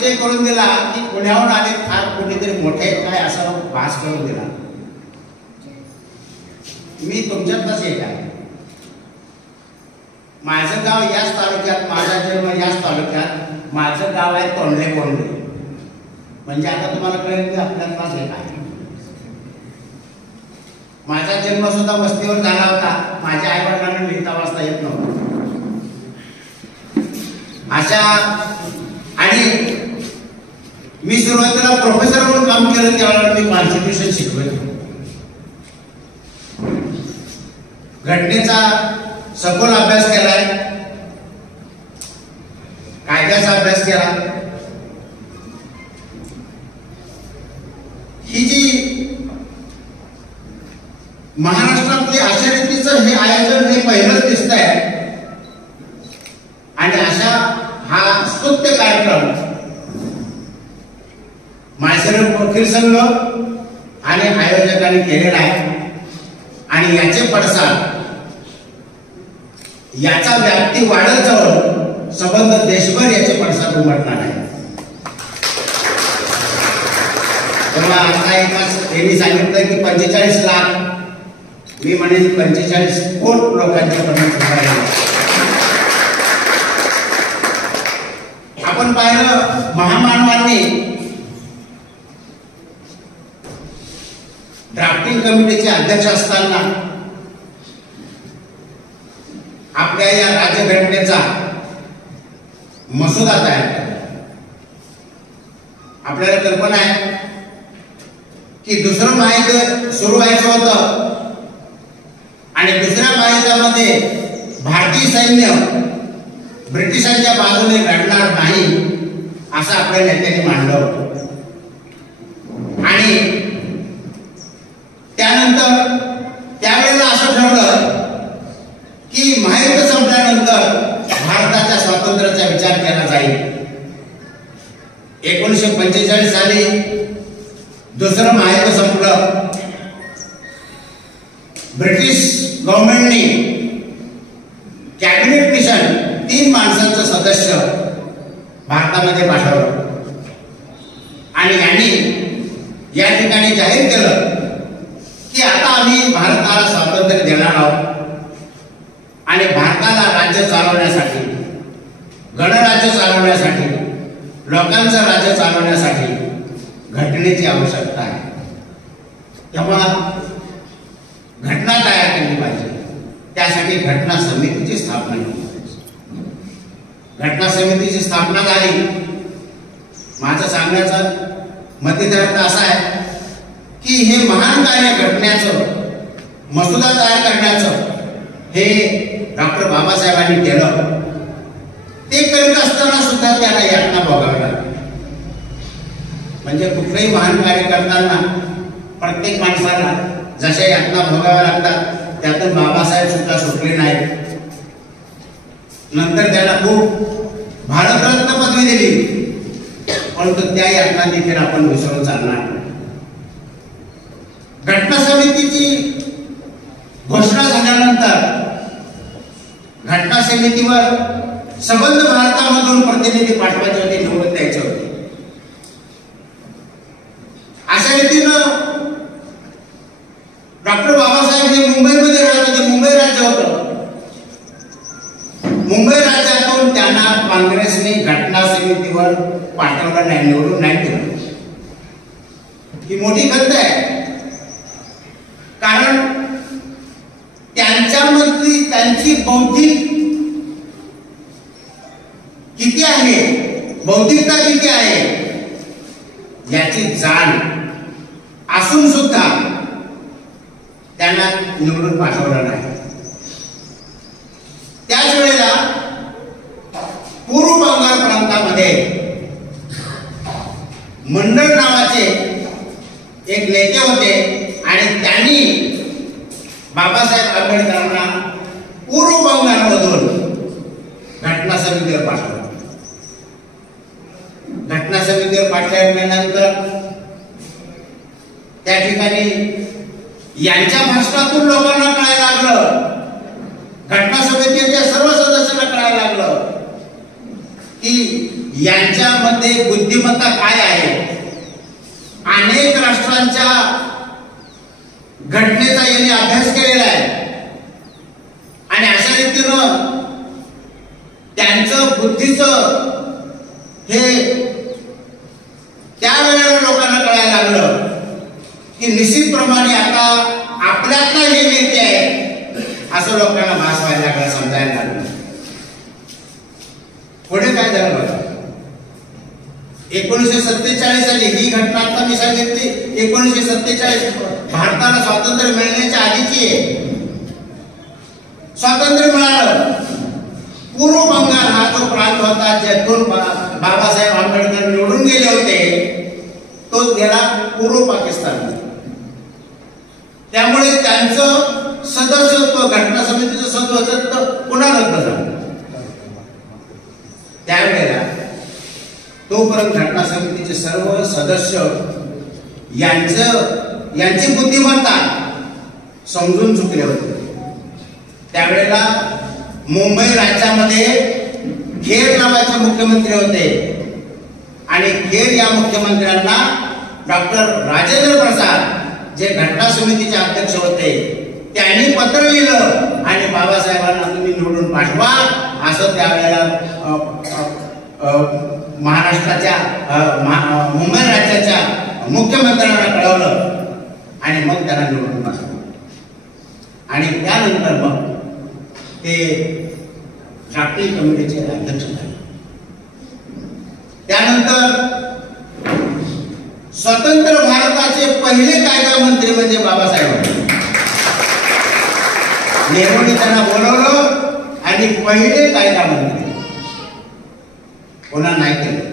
परिचय करून दिला की पुण्याहून आले फार कोणीतरी मोठे काय असा भास करून दिला. मी तुमच्यातच एक आहे. माझं गाव याच तालुक्यात, माझा जन्म याच तालुक्यात, माझं गाव आहे तोंडले कोंडले. म्हणजे आता तुम्हाला कळेल की आपल्यातलाच एक आहे. माझा जन्म सुद्धा वस्तीवर झाला होता. माझ्या आई वडिलांना लिहिता वाचता येत नव्हतं. अशा आणि मी सुरुवातीला प्रोफेसर म्हणून काम केलं त्यावेळेला मी कॉन्स्टिट्यूशन शिकवत होतो. घटनेचा सखोल अभ्यास केलाय, कायद्याचा अभ्यास केला. ही जी महाराष्ट्रातली अशा रीतीचं हे आयोजन हे पहिलंच दिसत आहे. आणि अशा हा स्तुत्य कार्यक्रम माळशिरस वकील संघ आणि आयोजकांनी केलेला आहे. आणि याचे पडसाद, याचा व्याप्ती वाढत जाऊन संबंध देशभर याचे पडसाद उमटणार आहे. तेव्हा आता एकाच यांनी सांगितलं की 45 लाख, मी म्हणेन 45 कोटी लोकांच्या पर्यंत. आपण पाहिलं महामानवांनी ड्राफ्टिंग कमिटीचे अध्यक्ष असताना आपल्या या राज्यघटनेचा मसुदा तयार केला. आपल्याला कल्पना आहे की दुसरं महायुद्ध सुरू व्हायचं होतं आणि दुसऱ्या महायुद्धामध्ये भारतीय सैन्य ब्रिटिशांच्या बाजूने लढणार नाही असं आपल्या नेत्यांनी मांडलं होतं. आणि त्यानंतर त्यावेळेला असं ठरलं की महायुद्ध संपल्यानंतर भारताच्या स्वातंत्र्याचा विचार केला जाईल. 1945 साली दुसरं महायुद्ध संपलं. ब्रिटिश गव्हर्नमेंटने कॅबिनेट मिशन 3 माणसांचं सदस्य भारतामध्ये पाठवलं आणि यांनी या ठिकाणी जाहीर केलं की आता आम्ही भारताला स्वातंत्र्य देणार आहोत आणि भारताला राज्य चालवण्यासाठी, गणराज्य चालवण्यासाठी, लोकांचं राज्य चालवण्यासाठी घटनेची आवश्यकता आहे. तेव्हा घटना तयार केली पाहिजे. त्यासाठी घटना समितीची स्थापना केली. घटना समितीची स्थापना झाली. माझं सांगण्याचा मतितार्थ असा आहे की हे महान कार्य घटनेचं मसुदा तयार करण्याचं हे डॉक्टर बाबासाहेबांनी केलं. ते करीत असताना सुद्धा त्यांना यातना भोगावी लागली. म्हणजे कुठलंही महान कार्य करताना प्रत्येक माणसाला जशा यातना भोगाव्या लागतात त्यातून बाबासाहेब सुद्धा सुटले नाहीत. नंतर त्याला खूप भारतरत्न पदवी दिली, परंतु त्या यातना देखील आपण विसरून चालणार. घटना समितीची घोषणा झाल्यानंतर घटना समितीवर संबंध भारतामधून प्रतिनिधी पाठवायचे होते, निवडून द्यायचे होते. अशा रीतीनं डॉक्टर बाबासाहेब हे मुंबईमध्ये राहत होते. मुंबई राज्य होतं. मुंबई राज्यातून त्यांना काँग्रेसने घटना समितीवर पाठवलं नाही, निवडून नाही दिलं. ही मोठी खंत आहे. कारण त्यांच्यामधली त्यांची बौद्धिक किती आहे, बौद्धिकता किती आहे याची जाण असून सुद्धा त्यांना निवडून पाठवलं नाही. त्याच वेळेला पूर्व बंगाल प्रांतामध्ये मंडळ नावाचे एक नेते होते आणि त्यांनी बाबासाहेब आंबेडकरांना पूर्व बंगालमधून घटना समितीवर पाठवलं. घटना समितीवर पाठवल्यानंतर त्या ठिकाणी यांच्या भाषणातून लोकांना कळायला लागलं, घटना समितीच्या सर्व सदस्यांना कळायला लागलं की यांच्यामध्ये बुद्धिमत्ता काय आहे. अनेक राष्ट्रांच्या घटनेचा यांनी अभ्यास केलेला आहे आणि अशा रीतीनं त्यांचं बुद्धीचं हे त्यावेळेला लोकांना कळायला लागलं की निश्चितप्रमाणे आता आपल्यातला हे नेते आहेत असं लोकांना भास व्हायला लागलं, समजायला लागलं. पुढे काय झालं बघा. 1947 साली ही घटना आता मी सांगितली. 1947 भारताला स्वातंत्र्य मिळण्याच्या आधीची आहे. स्वातंत्र्य मिळालं. पूर्व बंगाल हा जो प्रांत होता ज्यातून बाबासाहेब आंबेडकर निवडून गेले होते तो गेला पूर्व पाकिस्तान. त्यामुळे त्यांचं सदस्यत्व घटना समितीचं सदस्यत्व पुन्हा रद्द झालं. त्यावेळेला तोपर्यंत घटना समितीचे सर्व सदस्य यांची बुद्धिमत्ता समजून चुकले होते. त्यावेळेला मुंबई राज्यामध्ये खेड नावाचे मुख्यमंत्री होते आणि खेड या मुख्यमंत्र्यांना डॉक्टर राजेंद्र प्रसाद जे घटना समितीचे अध्यक्ष होते त्यांनी पत्र लिहिलं आणि बाबासाहेबांना तुम्ही निवडून पाठवा असं त्यावेळेला महाराष्ट्राच्या मुंबई राज्याच्या मुख्यमंत्र्यांना कळवलं आणि मग त्यांना निवडून पाठवलं. आणि त्यानंतर मग ते राष्ट्रीय कमिटीचे अध्यक्ष झाले. त्यानंतर स्वतंत्र भारताचे पहिले कायदा मंत्री म्हणजे बाबासाहेब. नेहरूंनी त्यांना बोलवलं आणि पहिले कायदा मंत्री पुन्हा नाही केलं.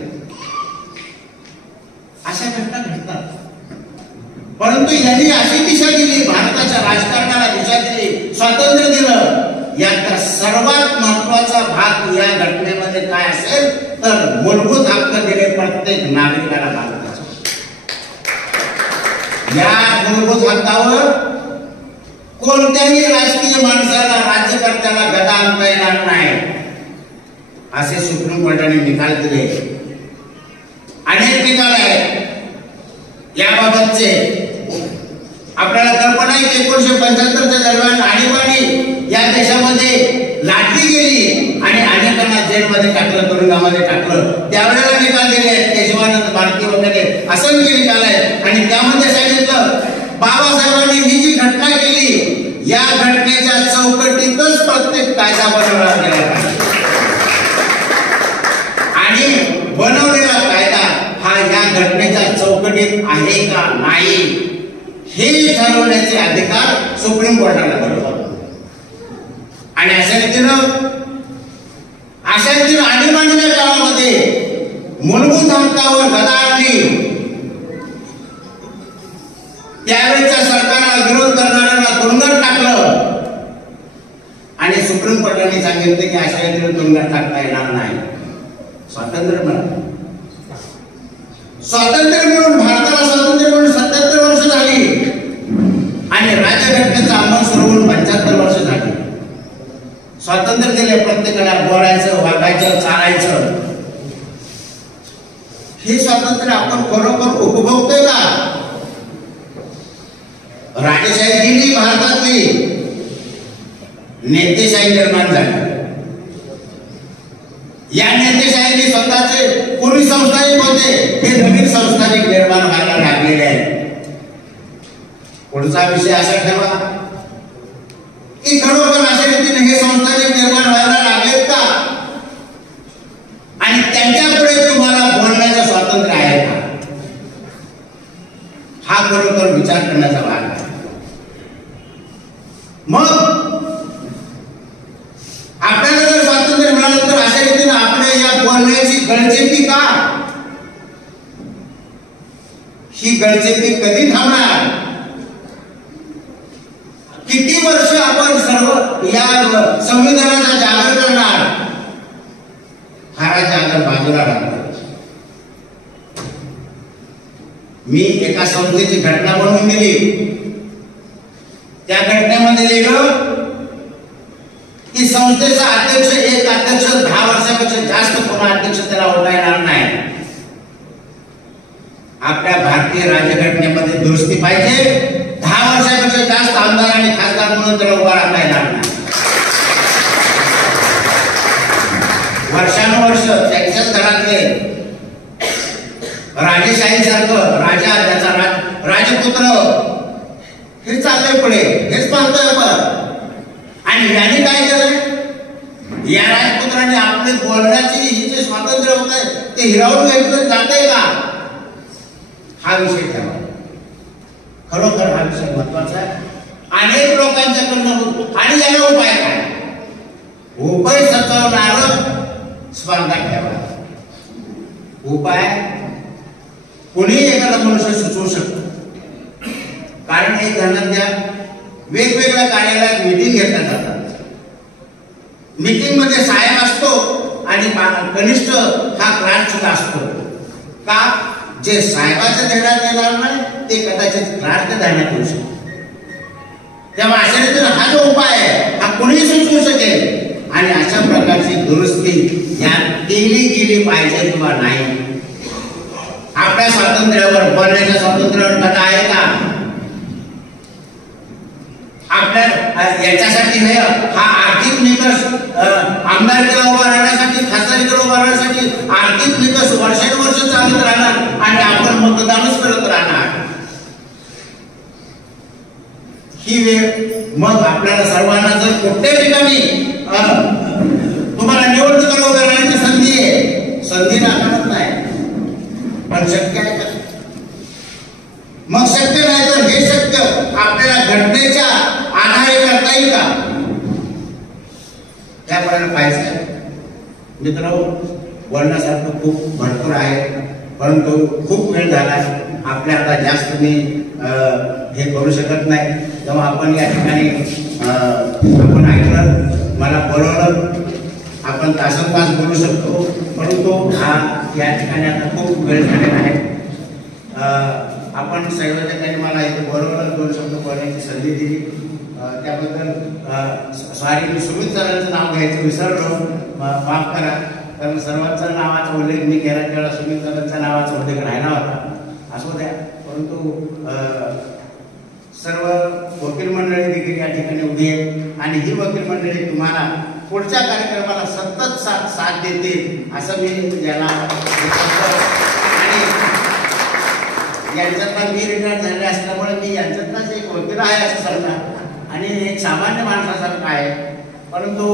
अशा घटना घडतात. परंतु यांनी अशी दिशा दिली, भारताच्या राजकारणाला दिशा दिली, स्वातंत्र्य दिलं. याचा सर्वात महत्वाचा भाग या घटनेमध्ये काय असेल तर मूलभूत हक्क दिले प्रत्येक नागरिकाला भारताचा. या मूलभूत हक्कावर कोणत्याही राजकीय माणसाला राज्यकर्त्याला गदा आणता येणार नाही असे सुप्रीम कोर्टाने निकाल दिले. अनेक निकाल आहेत याबाबतचे. आपल्याला कल्पना आहे की 1975च्या दरम्यान आणीबाणी या देशामध्ये लाटली गेली आणि अनेकांना जेलमध्ये टाकलं, तुरुंगामध्ये टाकलं. त्यावेळेला निकाल दिले आहेत केशवानंद भारती वगैरे असंख्य निकाल आहेत आणि त्यामध्ये सांगितलं बाबासाहेबांनी ही जी घटना केली या घटनेच्या चौकटीतच प्रत्येक कायदा बनवला गेला आणि बनवलेला कायदा हा या घटनेच्या चौकटीत आहे का नाही हे ठरवण्याचे अधिकार सुप्रीम कोर्टाला बरोबर. आणि अशा रीतीनं आणीबाणीच्या काळामध्ये मूलभूत हक्कावर गदा आणली. त्यावेळेच्या सरकारला विरोध करणाऱ्यांना तुरुंगात टाकलं आणि सुप्रीम कोर्टाने सांगितलं की अशा रीतीने तुरुंगात टाकता येणार नाही. स्वातंत्र्य मिळालं. स्वातंत्र्य मिळून भारताला स्वातंत्र्य मिळून 77 वर्ष झाली आणि राज्यघटनेचा अंमल सुरू होऊन 75 वर्ष झाली. स्वातंत्र्य दिले प्रत्येकाला बोलायचं, वागायचं, चालायचं. हे स्वातंत्र्य आपण खरोखर उपभोगतोय का? राजेशाही गेली, भारतातली नेतेशाही निर्माण झाली. या नेतेशाहीने स्वतःचे पूर्वी संस्थानिक होते हे नवीन संस्थानिक निर्माण व्हायला लागलेले आहेत. पुढचा विषय असा ठेवा की खरोखर अशा रीतीने हे संस्थानिक निर्माण व्हायला लागलेत का आणि त्यांच्यापुढे तुम्हाला बोलण्याचं स्वातंत्र्य आहे का? हा खरोखर विचार करण्याचा भाग आहे. मग आपल्याला जर स्वातंत्र्य मिळालं तर अशा रीतीने आपल्या या बोलण्याची गळचेपी का? ही गळचेपी कधी थांबणार? किती वर्ष आपण सर्व या संविधानाचा जागर करणार? हा जागर बाजूला राहणार. मी एका संस्थेची घटना बनवून दिली. त्या घटनेमध्ये लिहिलं की संस्थेचा अध्यक्ष, एक अध्यक्ष 10 वर्षापेक्षा जास्त पुन्हा अध्यक्ष त्याला होता येणार नाही. आपल्या भारतीय राज्यघटनेमध्ये दुरुस्ती पाहिजे. 10 वर्षापेक्षा जास्त आमदार आणि खासदार म्हणून त्याला उभा राहता येणार नाही. वर्षानुवर्ष त्यांच्याच घरातले राजेशाही सारखं राजा, त्याचा राजपुत्र हे चाललंय पुढे, हेच पाहतोय आपण. आणि यांनी काय केलंय? या राजपुत्राने आपले बोलण्याची ही जे स्वातंत्र्य होत आहे ते हिरावून घेतलं जातंय का? हा विषय ठेवा. खरोखर हा विषय महत्वाचा आहे. अनेक लोकांच्याकडनं. आणि याला उपाय काय? उपाय सचवणार स्पर्धा ठेवा. उपाय कोणी एखादा मनुष्य सुचवू शकतो. कारण हे धनंद्या वेगवेगळ्या कार्यालयात मीटिंग घेतल्या जातात. मीटिंग मध्ये साहेब असतो आणि कनिष्ठ हा क्लार्क सुद्धा असतो. का? जे साहेबाचं देण्यात येणार नाही ते कदाचित क्लार्क देण्यात येऊ शकतो. तेव्हा अशा रीतीने हा जो उपाय आहे हा कोणीही सुचवू शकेल. आणि अशा प्रकारची दुरुस्ती या केली गेली पाहिजे किंवा नाही. आपल्या स्वातंत्र्यावर, बोलण्याच्या स्वातंत्र्यावर कथा आहे का? आपल्या याच्यासाठी हा आर्थिक निकष, आमदारकीला उभा राहण्यासाठी, खासदारीला उभा राहण्यासाठी आर्थिक निकष वर्षानुवर्ष चालत राहणार आणि आपण मतदानच करत राहणार. ही वेळ मग आपल्याला सर्वांना जर कुठल्याही ठिकाणी तुम्हाला निवडणुकीला उभे राहण्याची संधी आहे, संधी नाकारत नाही, पण शक्य आहे का? मग शक्य नाही तर हे शक्य आपल्याला घटनेच्या आधारे करता येईल का? त्यापर्यंत पाहिजे. मित्रांनो, बोलण्यासारखं खूप भरपूर आहे, परंतु खूप वेळ झाला. आपल्या आता जास्त मी हे करू शकत नाही. तेव्हा आपण या ठिकाणी आपण ऐकलं, मला बोलवलं, आपण तासनतास बोलू शकतो, परंतु हा या ठिकाणी आता खूप वेळ झालेला आहे. आपण संयोजकांनी मला इथे बोलवलं, 2 शब्द बोलण्याची संधी दिली, त्याबद्दल सॉरी. मी सुमित सरांचं नाव घ्यायचं विसरलो, माफ करा. कारण सर्वांचा नावाचा उल्लेख मी केला तेव्हा सुमित सरांच्या नावाचा उल्लेख राहिला होता. असू द्या. परंतु सर्व वकील मंडळी देखील या ठिकाणी उभी आहे आणि ही वकील मंडळी तुम्हाला पुढच्या कार्यक्रमाला सतत साथ देतील असं मी याला. आणि यांच्यातला मी रिटायर झाले असल्यामुळे मी यांच्यातलाच एक वकील आहे असं सांगणार आणि एक सामान्य माणसासारखं आहे. परंतु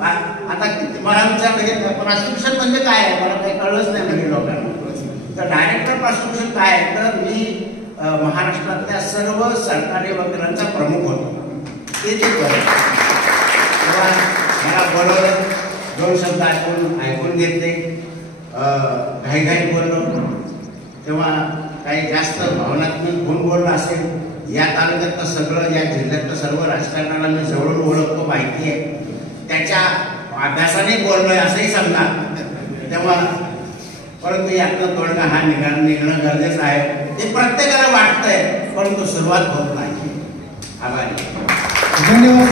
आता मला विचारलं प्रॉसिक्युशन म्हणजे काय आहे, मला काही कळलंच नाही म्हणजे लोकांना. तर डायरेक्टर प्रॉसिक्युशन काय आहे, तर मी महाराष्ट्रातल्या सर्व सरकारी वकिलांचा प्रमुख होतो. ते तेव्हा मला बोलवलं, 2 शब्द ऐकून घेतले, घाईघाई बोललो. तेव्हा काही जास्त भावनात्मक गुण बोललं असेल. या तालुक्यातलं सगळं, या जिल्ह्यातलं सर्व राजकारणाला मी जवळून ओळखतो, माहिती आहे. त्याच्या अभ्यासाने बोललोय असंही समजा. तेव्हा परंतु यातनं तोडगा हा निघणं गरजेचं आहे. हे प्रत्येकाला वाटतंय, परंतु सुरुवात होत नाही. आभारी. धन्यवाद.